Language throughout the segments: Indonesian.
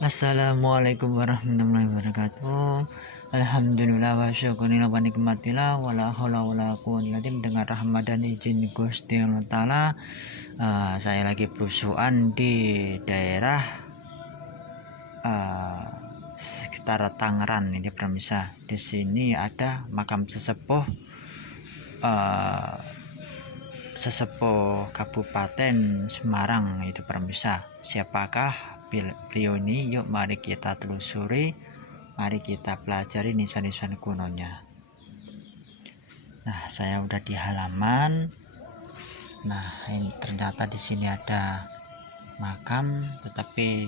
Assalamualaikum warahmatullahi wabarakatuh. Alhamdulillah wa syukurillah wa nikmatillah wa la haula wa la quwwata illa billah. Dengan rahmat dan izin Gusti Allah Ta'ala, saya lagi berusukan di daerah sekitar Tangerang ini permisa. Di sini ada makam sesepuh Kabupaten Semarang itu permisa. Siapakah beliau ini? Yuk mari kita telusuri, mari kita pelajari nisan-nisan kunonya. Nah, saya udah di halaman. Nah, ini ternyata di sini ada makam, tetapi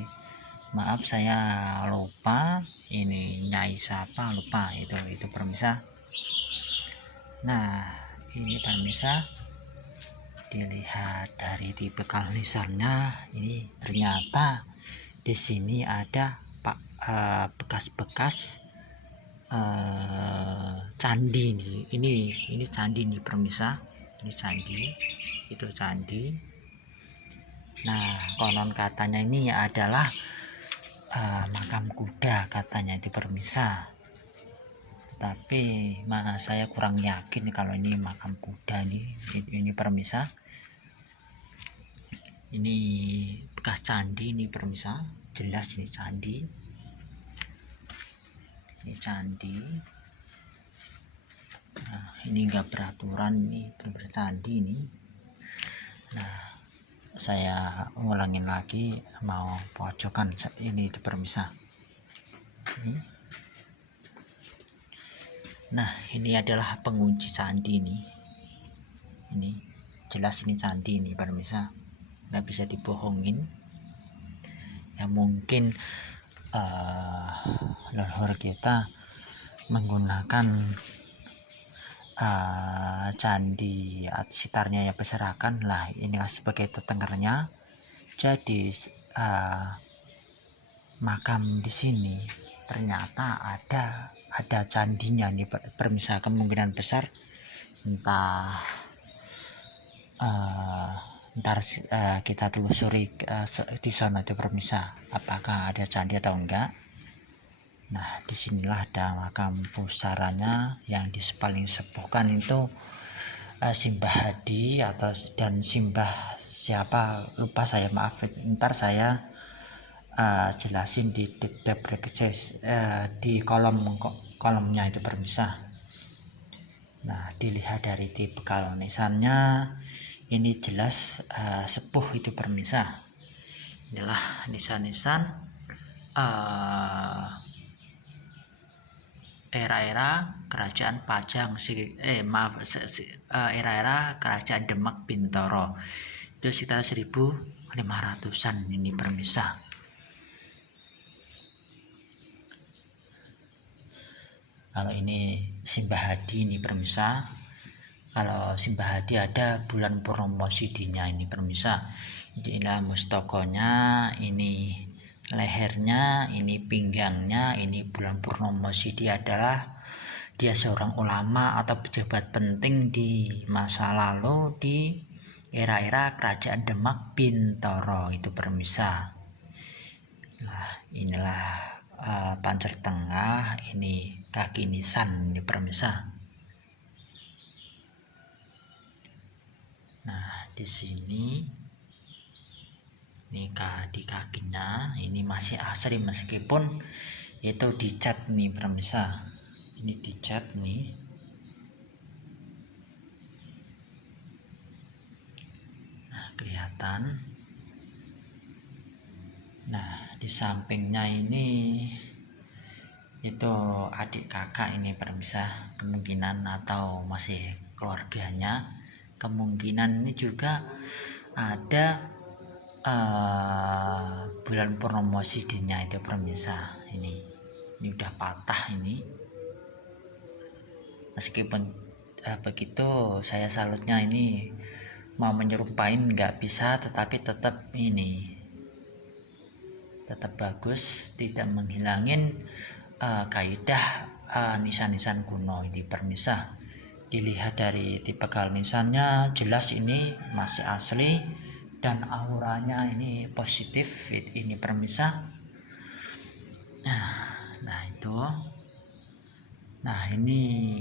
maaf saya lupa ini Nyai siapa, lupa itu permisa. Nah, ini permisa, dilihat dari di bekal nisannya, ini ternyata di sini ada bekas-bekas candi nih. Ini candi nih permisa, ini candi, itu candi. Nah, konon katanya ini adalah makam kuda katanya itu permisa, tapi mana saya kurang yakin kalau ini makam kuda nih. Ini permisa, ini bekas candi ini permisa, jelas ini candi, ini candi. Nah, ini enggak beraturan, ini benar candi ini. Nah, saya ulangin lagi, mau pojokan ini itu permisa ini. Nah, ini adalah pengunci candi ini jelas ini candi ini permisa, nggak bisa dibohongin ya. Mungkin leluhur kita menggunakan candi sekitarnya ya berserakan lah, inilah sebagai tetengernya. Jadi makam di sini ternyata ada candinya nih permisa. Kemungkinan besar ntar kita telusuri di sana tuh permisa, apakah ada candi atau enggak. Nah, disinilah ada makam pusaranya yang paling sepuhkan itu Simbah Hadi dan Simbah siapa lupa saya, maaf. Ntar saya jelasin di di kolomnya itu permisa. Nah, dilihat dari di bekal nisannya ini jelas sepuh itu permisa. Inilah nisan-nisan era-era kerajaan Pajang era-era kerajaan Demak Bintoro itu sekitar 1500-an ini permisa. Kalau ini Simbah Hadi ini permisa. Kalau Simbah Hadi ada bulan purnomo sidinya ini permisa. Inilah mustokonya, ini lehernya, ini pinggangnya, ini bulan purnomo sidi. Adalah dia seorang ulama atau pejabat penting di masa lalu di era-era kerajaan Demak Bintoro itu permisa. Nah, inilah pancer tengah, ini kaki nisan ini permisa. Nah, di sini ini di kakinya ini masih asli meskipun itu dicat nih permisa. Ini dicat nih. Nah, kelihatan. Nah, di sampingnya ini itu adik kakak ini permisa, kemungkinan, atau masih keluarganya. Kemungkinan ini juga ada bulan purnomo sidinya itu permisa. Ini udah patah ini. Meskipun begitu saya salutnya, ini mau menyerupain nggak bisa, tetapi tetap bagus, tidak menghilangin kaidah nisan-nisan kuno ini permisa. Dilihat dari tipe nisannya jelas ini masih asli dan auranya ini positif ini permisa. Nah itu, nah ini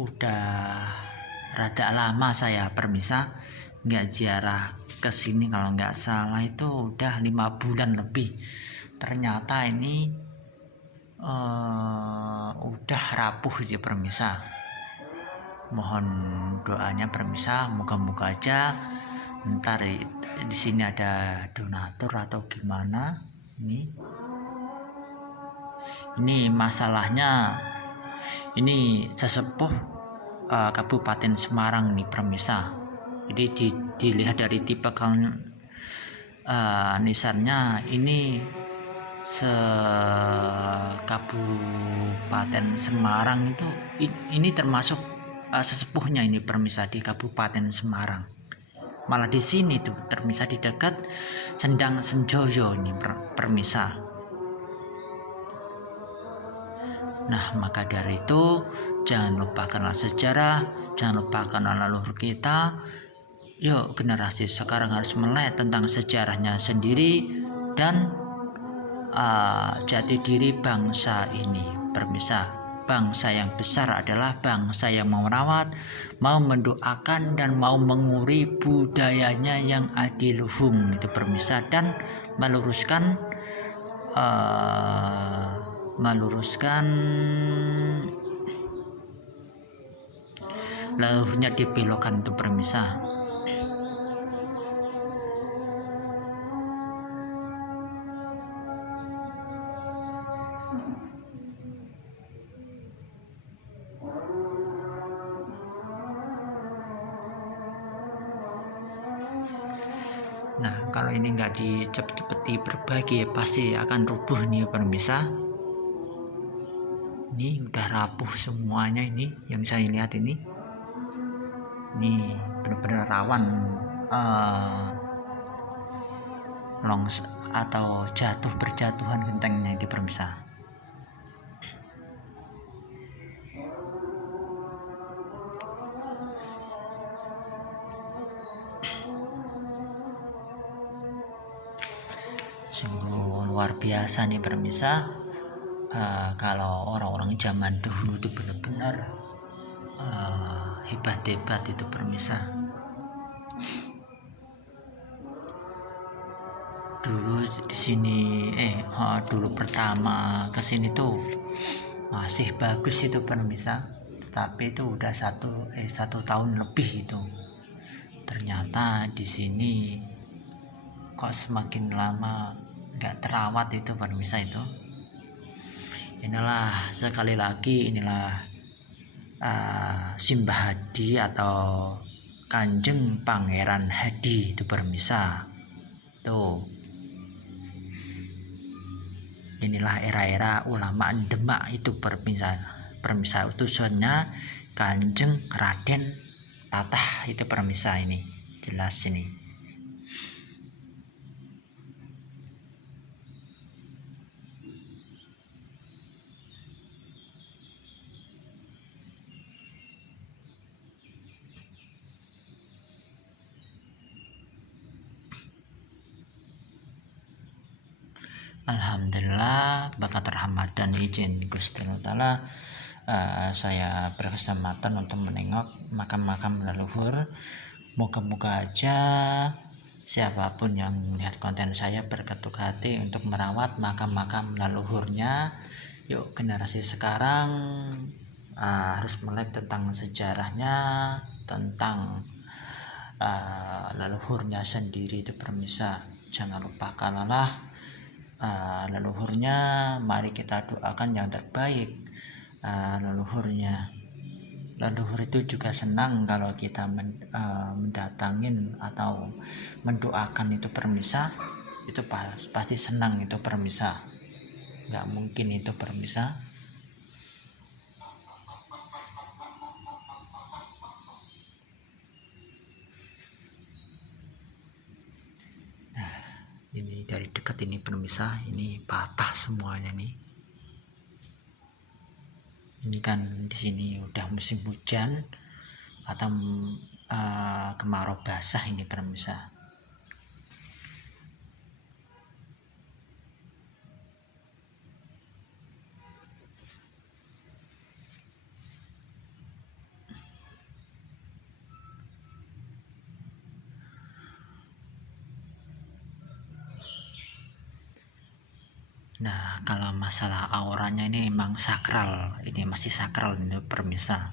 udah rada lama saya permisa nggak ziarah ke sini, kalau nggak salah itu udah 5 bulan lebih. Ternyata ini udah rapuh ya permisa. Mohon doanya permisa, moga-moga aja ntar di sini ada donatur atau gimana. Ini masalahnya, ini sesepuh Kabupaten Semarang nih permisa. Jadi dilihat dari tipe nisannya ini Kabupaten Semarang itu ini termasuk sesepuhnya ini permisa di Kabupaten Semarang. Malah di sini tuh permisa di dekat Sendang Senjoyo ini permisa. Nah maka dari itu jangan lupakanlah sejarah, jangan lupakanlah leluhur kita. Yuk generasi sekarang harus melek tentang sejarahnya sendiri dan jati diri bangsa ini permisa. Bangsa yang besar adalah bangsa yang mau merawat, mau mendoakan dan mau menguri budayanya yang adiluhung itu permisa, dan meluruskan leluhurnya dibelokkan itu permisa. Nah kalau ini nggak dicepet-cepeti berbagi ya pasti akan rubuh nih permisa. Ini udah rapuh semuanya, ini yang saya lihat ini benar-benar rawan longs atau berjatuhan gentengnya di permisa. Sungguh luar biasa nih permisa. Kalau orang-orang zaman dulu itu benar-benar hebat-hebat itu permisa. Dulu di sini dulu pertama ke sini tuh masih bagus itu permisa, tetapi itu udah satu tahun lebih itu. Ternyata di sini kok semakin lama nggak terawat itu permisa itu. Inilah sekali lagi Simbah Hadi atau Kanjeng Pangeran Hadi itu permisa. Tuh. Inilah era-era ulama Demak itu permisa utusannya Kanjeng Raden Tatah itu permisa, ini jelas ini. Alhamdulillah berkat rahmat dan izin Gusti Allah, saya berkesempatan untuk menengok makam-makam leluhur. Moga-moga aja siapapun yang melihat konten saya berketuk hati untuk merawat makam-makam leluhurnya. Yuk generasi sekarang harus melek tentang sejarahnya, tentang leluhurnya sendiri itu permisa. Jangan lupakanlah leluhurnya, mari kita doakan yang terbaik. Leluhur itu juga senang kalau kita mendatangin atau mendoakan itu permisa. Itu pasti senang itu permisa, nggak mungkin itu permisa. Ini dari dekat ini permisa, ini patah semuanya nih. Ini kan di sini udah musim hujan atau kemarau basah ini permisa. Nah, kalau masalah auranya ini emang sakral, ini masih sakral ini permisa.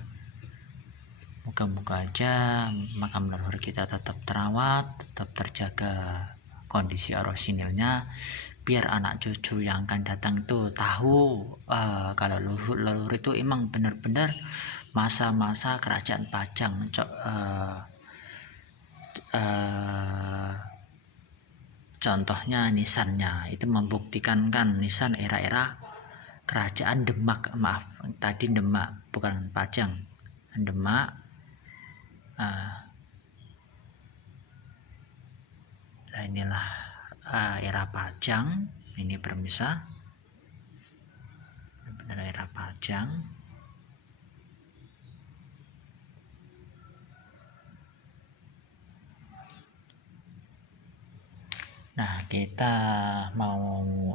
Moga-moga aja makam leluhur kita tetap terawat, tetap terjaga kondisi erosinilnya, biar anak cucu yang akan datang tuh tahu kalau leluhur itu emang benar-benar masa-masa kerajaan Pajang. Contohnya nisannya itu membuktikan kan, nisan era-era kerajaan Demak, maaf tadi Demak bukan Pajang, Demak. Nah inilah era Pajang ini permisa, benar era Pajang. Nah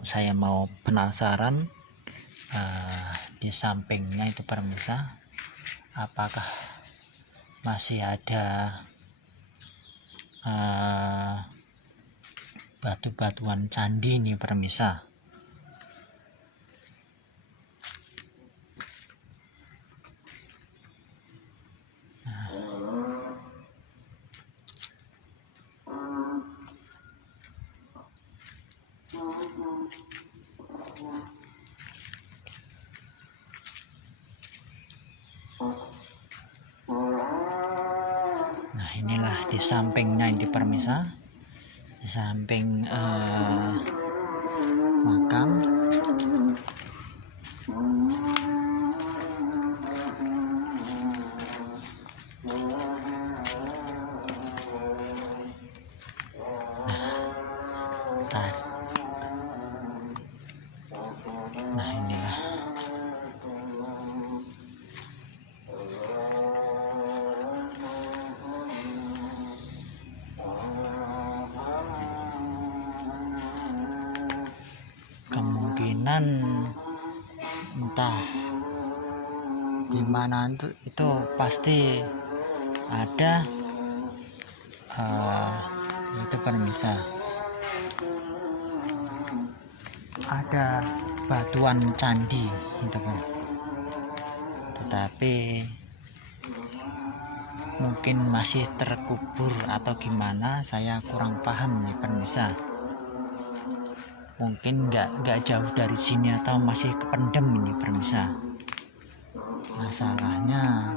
saya mau penasaran di sampingnya itu permisa, apakah masih ada batu-batuan candi nih permisa. Nah inilah di sampingnya ini permisa, di samping makam. Nah inilah kemungkinan entah gimana itu pasti ada itu permisa, ada batuan candi itu kan, tetapi mungkin masih terkubur atau gimana, saya kurang paham nih permisa. Mungkin nggak jauh dari sini atau masih kependem ini permisa. Masalahnya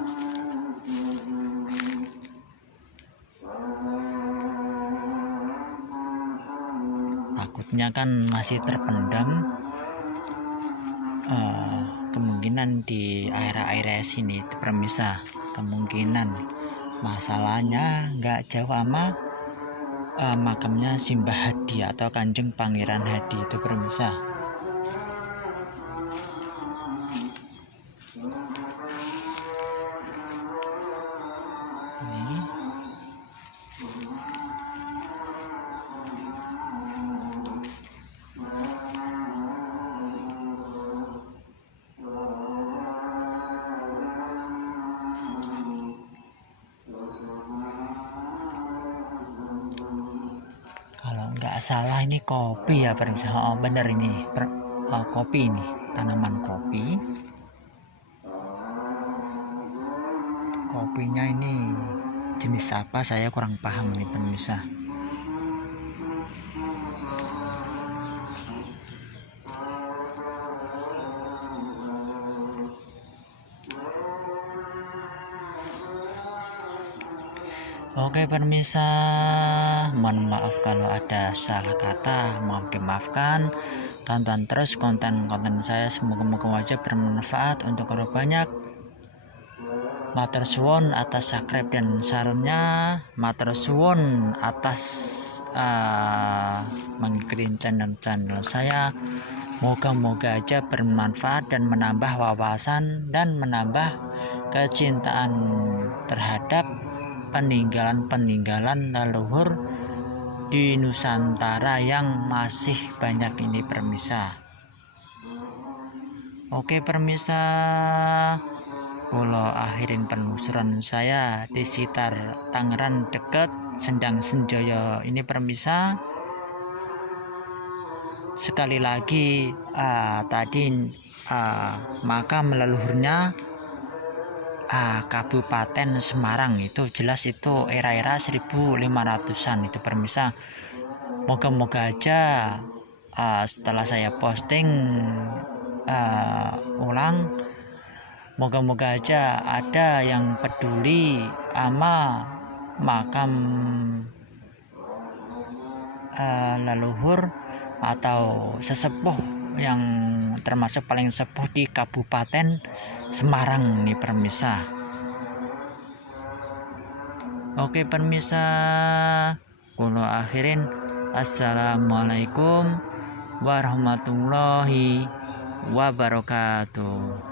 takutnya kan masih terpendam, kemungkinan di area-area sini itu permisa, kemungkinan. Masalahnya nggak jauh sama makamnya Simbah Hadi atau Kanjeng Pangeran Hadi itu permisa. Ini kalau nggak salah ini kopi ya permisa. Oh bener ini kopi, ini tanaman kopi. Kopinya ini jenis apa saya kurang paham nih pemirsa. Oke pemirsa, mohon maaf kalau ada salah kata, mohon dimaafkan. Tonton terus konten-konten saya, semoga-moga aja bermanfaat untuk orang banyak. Matur suwun atas subscribe dan sarannya, matur suwun atas mengikuti channel saya. Moga-moga aja bermanfaat dan menambah wawasan dan menambah kecintaan terhadap peninggalan leluhur di Nusantara yang masih banyak ini permisa. Oke permisa, kalau akhirin penelusuran saya di sekitar Tangerang dekat Sendang Senjoyo ini permisa. sekali lagi tadi makam leluhurnya Kabupaten Semarang, itu jelas itu era-era 1500-an itu permisa. Moga-moga aja setelah saya posting ulang, moga-moga aja ada yang peduli sama makam leluhur atau sesepuh yang termasuk paling sepuh di Kabupaten Semarang nih permisa. Oke permisa, kulo akhirin, assalamualaikum warahmatullahi wabarakatuh.